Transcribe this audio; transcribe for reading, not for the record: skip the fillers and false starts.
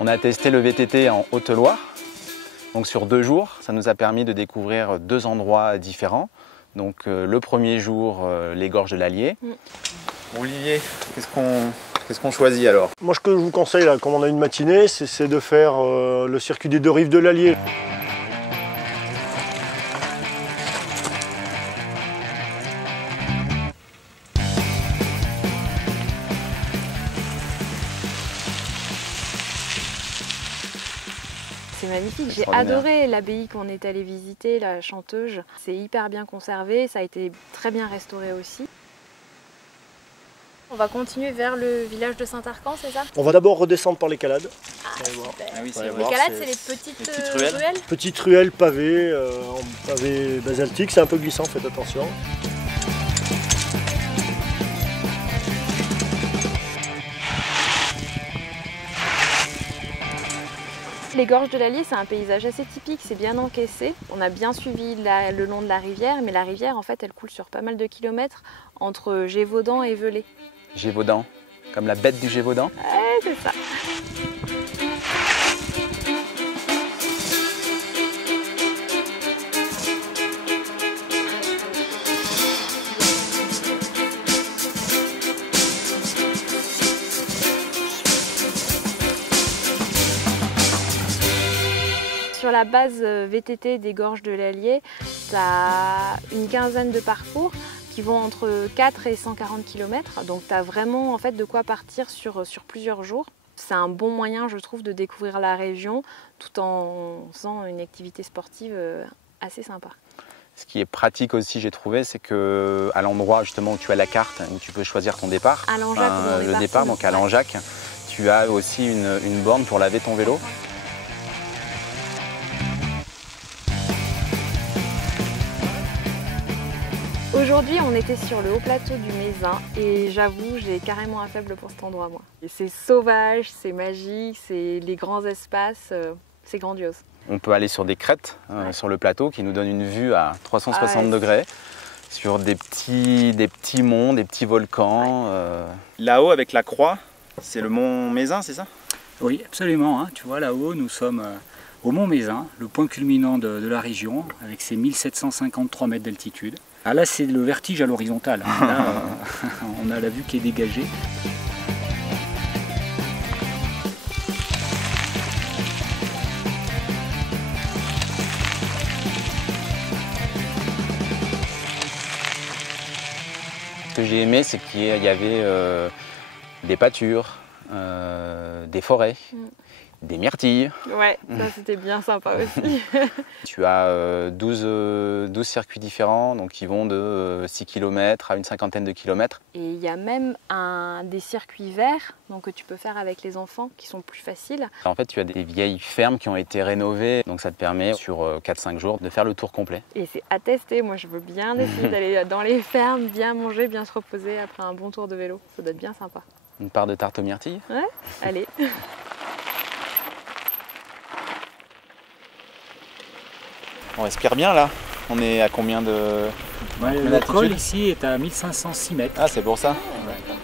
On a testé le VTT en Haute-Loire. Donc sur 2 jours, ça nous a permis de découvrir 2 endroits différents. Donc le premier jour, les gorges de l'Allier. Olivier, qu'est-ce qu'on choisit alors? Moi, ce que je vous conseille, là, comme on a une matinée, c'est de faire le circuit des 2 rives de l'Allier. C'est magnifique, j'ai adoré l'abbaye qu'on est allé visiter, la Chanteuge. C'est hyper bien conservé, ça a été très bien restauré aussi. On va continuer vers le village de Saint-Arcan, c'est ça? On va d'abord redescendre par les Calades. Ah, oui, les Calades, c'est les petites ruelles. Petite ruelle pavée, en pavé basaltique, c'est un peu glissant, faites attention. Les gorges de l'Allier, c'est un paysage assez typique, c'est bien encaissé. On a bien suivi le long de la rivière, mais la rivière, en fait, elle coule sur pas mal de kilomètres entre Gévaudan et Velay. Gévaudan, comme la bête du Gévaudan. Ouais, c'est ça. Sur la base VTT des gorges de l'Allier, tu as une quinzaine de parcours qui vont entre 4 et 140 km. Donc tu as vraiment en fait, de quoi partir sur plusieurs jours. C'est un bon moyen, je trouve, de découvrir la région tout en faisant une activité sportive assez sympa. Ce qui est pratique aussi, j'ai trouvé, c'est qu'à l'endroit justement où tu as la carte, où tu peux choisir ton départ, à Langeac, le départ, donc à Langeac, tu as aussi une borne pour laver ton vélo. Aujourd'hui, on était sur le haut plateau du Mézin et j'avoue, j'ai carrément un faible pour cet endroit, moi. C'est sauvage, c'est magique, c'est les grands espaces, c'est grandiose. On peut aller sur des crêtes sur le plateau qui nous donnent une vue à 360 degrés sur des petits monts, des petits volcans. Là-haut, avec la croix, c'est le mont Mézin, c'est ça? Oui, absolument. Tu vois, là-haut, nous sommes au mont Mézin, le point culminant de la région, avec ses 1753 mètres d'altitude. Ah là, c'est le vertige à l'horizontale. Là, on a la vue qui est dégagée. Ce que j'ai aimé, c'est qu'il y avait des pâtures, des forêts, des myrtilles. Ouais, ça c'était bien sympa aussi. Tu as 12 circuits différents, donc qui vont de 6 km à une cinquantaine de kilomètres. Et il y a même des circuits verts donc, que tu peux faire avec les enfants qui sont plus faciles. En fait, tu as des vieilles fermes qui ont été rénovées, donc ça te permet sur 4-5 jours de faire le tour complet. Et c'est à tester, moi je veux bien essayer d'aller dans les fermes, bien manger, bien se reposer après un bon tour de vélo. Ça doit être bien sympa. Une part de tarte aux myrtilles? Ouais, allez. On respire bien là. On est à combien de... Le col ici est à 1506 mètres. Ah, c'est pour ça. Ouais.